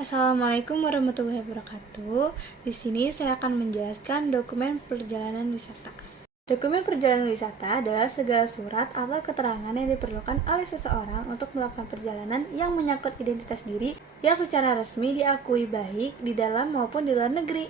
Assalamualaikum warahmatullahi wabarakatuh. Di sini saya akan menjelaskan dokumen perjalanan wisata. Dokumen perjalanan wisata adalah segala surat atau keterangan yang diperlukan oleh seseorang untuk melakukan perjalanan yang menyangkut identitas diri yang secara resmi diakui baik di dalam maupun di luar negeri.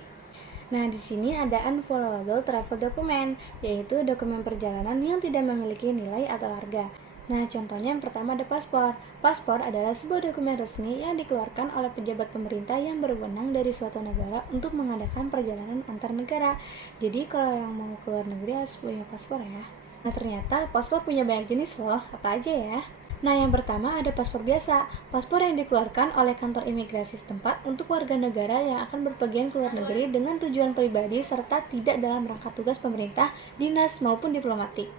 Nah, di sini ada unfollowable travel document, yaitu dokumen perjalanan yang tidak memiliki nilai atau harga. Nah, contohnya yang pertama ada paspor. Paspor adalah sebuah dokumen resmi yang dikeluarkan oleh pejabat pemerintah yang berwenang dari suatu negara untuk mengadakan perjalanan antar negara. Jadi, kalau yang mau ke luar negeri harus punya paspor ya. Nah, ternyata paspor punya banyak jenis loh. Apa aja ya? Nah, yang pertama ada paspor biasa. Paspor yang dikeluarkan oleh kantor imigrasi setempat untuk warga negara yang akan berpergian ke luar negeri dengan tujuan pribadi serta tidak dalam rangka tugas pemerintah, dinas, maupun diplomatik.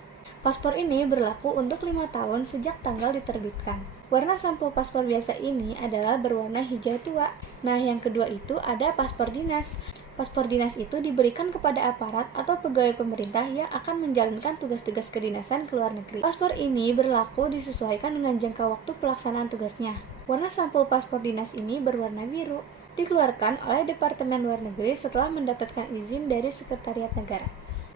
Paspor ini berlaku untuk 5 tahun sejak tanggal diterbitkan. Warna sampul paspor biasa ini adalah berwarna hijau tua. Nah, yang kedua itu ada paspor dinas. Paspor dinas itu diberikan kepada aparat atau pegawai pemerintah yang akan menjalankan tugas-tugas kedinasan ke luar negeri. Paspor ini berlaku disesuaikan dengan jangka waktu pelaksanaan tugasnya. Warna sampul paspor dinas ini berwarna biru. Dikeluarkan oleh Departemen Luar Negeri setelah mendapatkan izin dari Sekretariat Negara.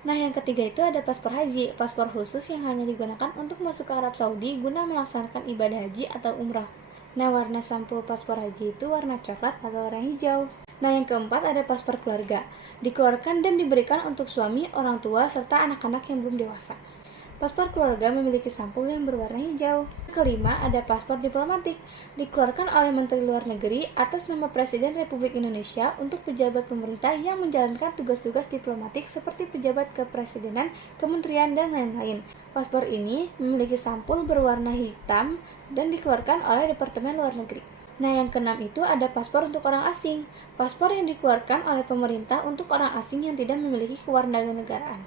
Nah, yang ketiga itu ada paspor haji, paspor khusus yang hanya digunakan untuk masuk ke Arab Saudi guna melaksanakan ibadah haji atau umrah. Nah, warna sampul paspor haji itu warna coklat atau warna hijau. Nah, yang keempat ada paspor keluarga, dikeluarkan dan diberikan untuk suami, orang tua, serta anak-anak yang belum dewasa. Paspor keluarga memiliki sampul yang berwarna hijau. Kelima, ada paspor diplomatik, dikeluarkan oleh Menteri Luar Negeri atas nama Presiden Republik Indonesia untuk pejabat pemerintah yang menjalankan tugas-tugas diplomatik seperti pejabat kepresidenan, kementerian, dan lain-lain. Paspor ini memiliki sampul berwarna hitam dan dikeluarkan oleh Departemen Luar Negeri. Nah, yang keenam itu ada paspor untuk orang asing. Paspor yang dikeluarkan oleh pemerintah untuk orang asing yang tidak memiliki kewarganegaraan.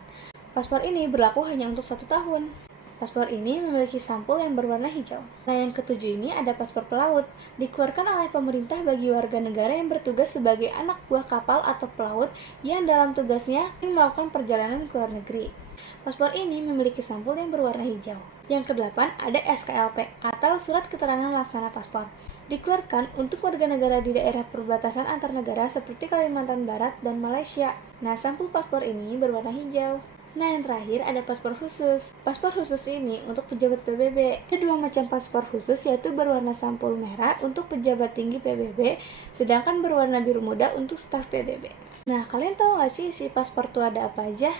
Paspor ini berlaku hanya untuk 1 tahun. Paspor ini memiliki sampul yang berwarna hijau. Nah, yang ketujuh ini ada paspor pelaut, dikeluarkan oleh pemerintah bagi warga negara yang bertugas sebagai anak buah kapal atau pelaut yang dalam tugasnya melakukan perjalanan ke luar negeri. Paspor ini memiliki sampul yang berwarna hijau. Yang kedelapan ada SKLP atau Surat Keterangan Laksana Paspor. Dikeluarkan untuk warga negara di daerah perbatasan antar negara seperti Kalimantan Barat dan Malaysia. Nah, sampul paspor ini berwarna hijau. Nah, yang terakhir ada paspor khusus. Paspor khusus ini untuk pejabat PBB. Ada 2 macam paspor khusus, yaitu berwarna sampul merah untuk pejabat tinggi PBB, sedangkan berwarna biru muda untuk staf PBB. Nah, kalian tahu nggak sih isi paspor itu ada apa aja?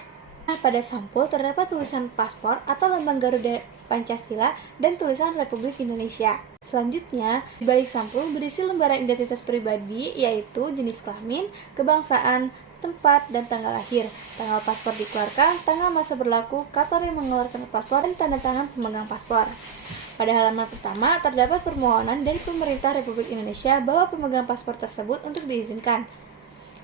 Nah, pada sampul terdapat tulisan paspor atau lambang Garuda Pancasila dan tulisan Republik Indonesia. Selanjutnya, di balik sampul berisi lembaran identitas pribadi, yaitu jenis kelamin, kebangsaan, tempat, dan tanggal lahir, tanggal paspor dikeluarkan, tanggal masa berlaku, kantor yang mengeluarkan paspor, dan tanda tangan pemegang paspor. Pada halaman pertama, terdapat permohonan dari pemerintah Republik Indonesia bahwa pemegang paspor tersebut untuk diizinkan,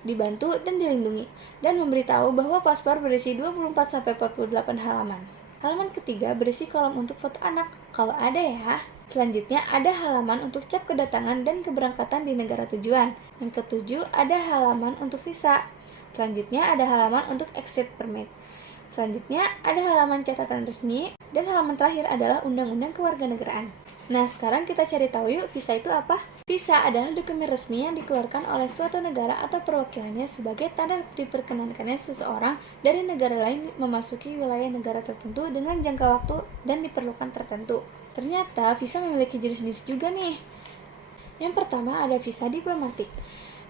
dibantu, dan dilindungi, dan memberitahu bahwa paspor berisi 24-48 halaman. Halaman ketiga berisi kolom untuk foto anak, kalau ada ya. Selanjutnya ada halaman untuk cap kedatangan dan keberangkatan di negara tujuan. Yang ketujuh ada halaman untuk visa. Selanjutnya ada halaman untuk exit permit. Selanjutnya ada halaman catatan resmi. Dan halaman terakhir adalah undang-undang kewarganegaraan. Nah, sekarang kita cari tahu yuk visa itu apa? Visa adalah dokumen resmi yang dikeluarkan oleh suatu negara atau perwakilannya sebagai tanda diperkenankannya seseorang dari negara lain memasuki wilayah negara tertentu dengan jangka waktu dan diperlukan tertentu. Ternyata visa memiliki jenis-jenis juga nih. Yang pertama ada visa diplomatik.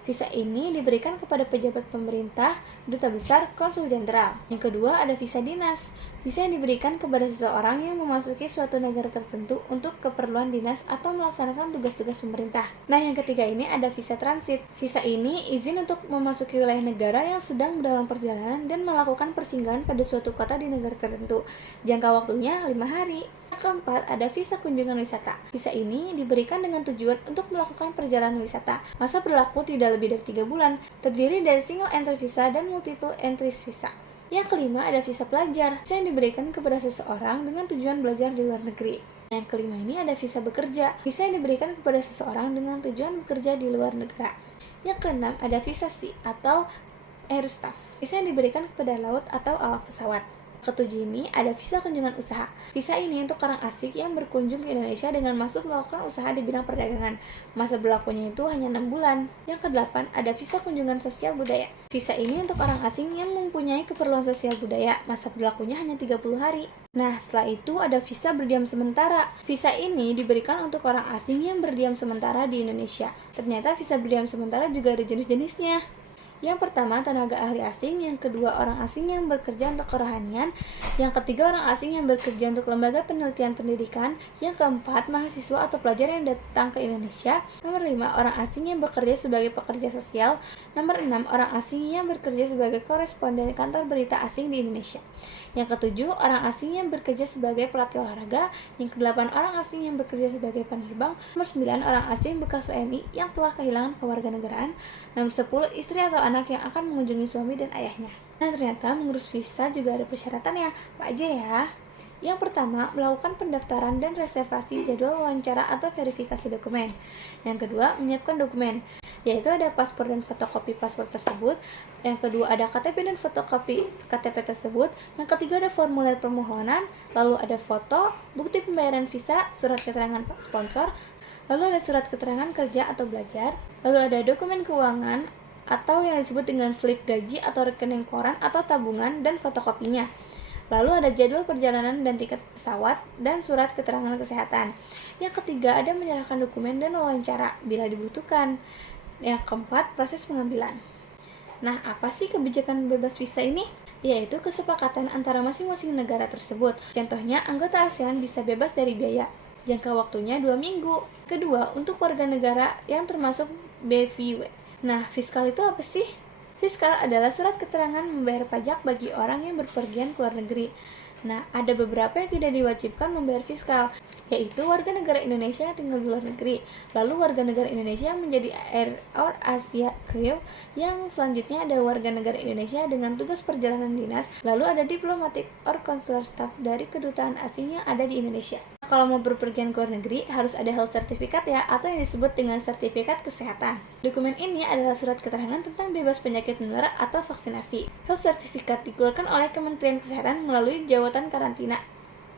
Visa ini diberikan kepada pejabat pemerintah, duta besar, konsul jenderal. Yang kedua ada visa dinas. Visa yang diberikan kepada seseorang yang memasuki suatu negara tertentu untuk keperluan dinas atau melaksanakan tugas-tugas pemerintah. Nah, yang ketiga ini ada visa transit. Visa ini izin untuk memasuki wilayah negara yang sedang dalam perjalanan dan melakukan persinggahan pada suatu kota di negara tertentu. Jangka waktunya 5 hari. Yang keempat, ada visa kunjungan wisata. Visa ini diberikan dengan tujuan untuk melakukan perjalanan wisata. Masa berlaku tidak lebih dari 3 bulan, terdiri dari single entry visa dan multiple entry visa. Yang kelima, ada visa pelajar. Visa yang diberikan kepada seseorang dengan tujuan belajar di luar negeri. Yang kelima ini ada visa bekerja. Visa yang diberikan kepada seseorang dengan tujuan bekerja di luar negara. Yang keenam, ada visa C atau air staff. Visa yang diberikan kepada laut atau awak pesawat. Ketujuh ini ada visa kunjungan usaha. Visa ini untuk orang asing yang berkunjung ke Indonesia dengan maksud melakukan usaha di bidang perdagangan. Masa berlakunya itu hanya 6 bulan. Yang kedelapan ada visa kunjungan sosial budaya. Visa ini untuk orang asing yang mempunyai keperluan sosial budaya. Masa berlakunya hanya 30 hari. Nah, setelah itu ada visa berdiam sementara. Visa ini diberikan untuk orang asing yang berdiam sementara di Indonesia. Ternyata visa berdiam sementara juga ada jenis-jenisnya. Yang pertama, tenaga ahli asing. Yang kedua, orang asing yang bekerja untuk kerohanian. Yang ketiga, orang asing yang bekerja untuk lembaga penelitian pendidikan. Yang keempat, mahasiswa atau pelajar yang datang ke Indonesia. Nomor 5, orang asing yang bekerja sebagai pekerja sosial. Nomor 6, orang asing yang bekerja sebagai koresponden kantor berita asing di Indonesia. Yang ketujuh, orang asing yang bekerja sebagai pelatih olahraga. Yang kedelapan, orang asing yang bekerja sebagai penerbang. Nomor 9, orang asing bekas WNI yang telah kehilangan kewarganegaraan. Nomor 10, istri atau anak yang akan mengunjungi suami dan ayahnya. Nah, ternyata mengurus visa juga ada persyaratannya. Apa aja ya? Yang pertama, melakukan pendaftaran dan reservasi jadwal wawancara atau verifikasi dokumen. Yang kedua, menyiapkan dokumen, yaitu ada paspor dan fotokopi paspor tersebut. Yang kedua, ada KTP dan fotokopi KTP tersebut. Yang ketiga, ada formulir permohonan. Lalu ada foto, bukti pembayaran visa, surat keterangan sponsor. Lalu ada surat keterangan kerja atau belajar. Lalu ada dokumen keuangan atau yang disebut dengan slip gaji atau rekening koran atau tabungan dan fotokopinya. Lalu ada jadwal perjalanan dan tiket pesawat dan surat keterangan kesehatan. Yang ketiga, ada menyerahkan dokumen dan wawancara bila dibutuhkan. Yang keempat, proses pengambilan. Nah, apa sih kebijakan bebas visa ini? Yaitu kesepakatan antara masing-masing negara tersebut. Contohnya, anggota ASEAN bisa bebas dari biaya. Jangka waktunya 2 minggu. Kedua, untuk warga negara yang termasuk BVW. Nah, fiskal itu apa sih? Fiskal adalah surat keterangan membayar pajak bagi orang yang berpergian ke luar negeri. Nah, ada beberapa yang tidak diwajibkan membayar fiskal, yaitu warga negara Indonesia yang tinggal di luar negeri, lalu warga negara Indonesia yang menjadi Air or Asia Crew, yang selanjutnya ada warga negara Indonesia dengan tugas perjalanan dinas, lalu ada diplomatic or consular staff dari kedutaan asing yang ada di Indonesia. Kalau mau berpergian ke luar negeri, harus ada health certificate ya, atau yang disebut dengan sertifikat kesehatan. Dokumen ini adalah surat keterangan tentang bebas penyakit menular atau vaksinasi. Health certificate dikeluarkan oleh Kementerian Kesehatan melalui jawatan karantina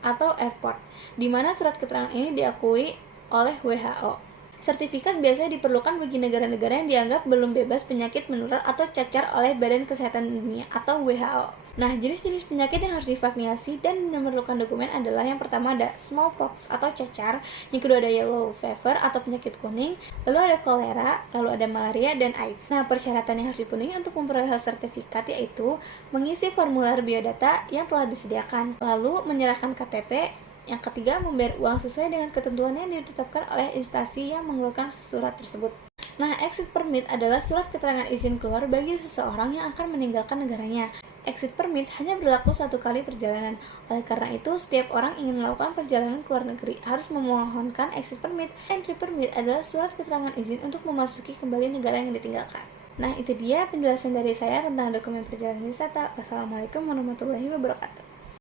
atau airport, di mana surat keterangan ini diakui oleh WHO. Sertifikat biasanya diperlukan bagi negara-negara yang dianggap belum bebas penyakit menular atau cacar oleh Badan Kesehatan Dunia atau WHO. Nah, jenis-jenis penyakit yang harus divaksinasi dan memerlukan dokumen adalah yang pertama ada smallpox atau cacar, yang kedua ada yellow fever atau penyakit kuning, lalu ada kolera, lalu ada malaria dan AIDS. Nah, persyaratan yang harus dipenuhi untuk memperoleh sertifikat yaitu mengisi formulir biodata yang telah disediakan, lalu menyerahkan KTP. Yang ketiga, membayar uang sesuai dengan ketentuan yang ditetapkan oleh instansi yang mengeluarkan surat tersebut. Nah, exit permit adalah surat keterangan izin keluar bagi seseorang yang akan meninggalkan negaranya. Exit permit hanya berlaku 1 kali perjalanan. Oleh karena itu, setiap orang ingin melakukan perjalanan ke luar negeri harus memohonkan exit permit. Entry permit adalah surat keterangan izin untuk memasuki kembali negara yang ditinggalkan. Nah, itu dia penjelasan dari saya tentang dokumen perjalanan wisata. Wassalamualaikum warahmatullahi wabarakatuh.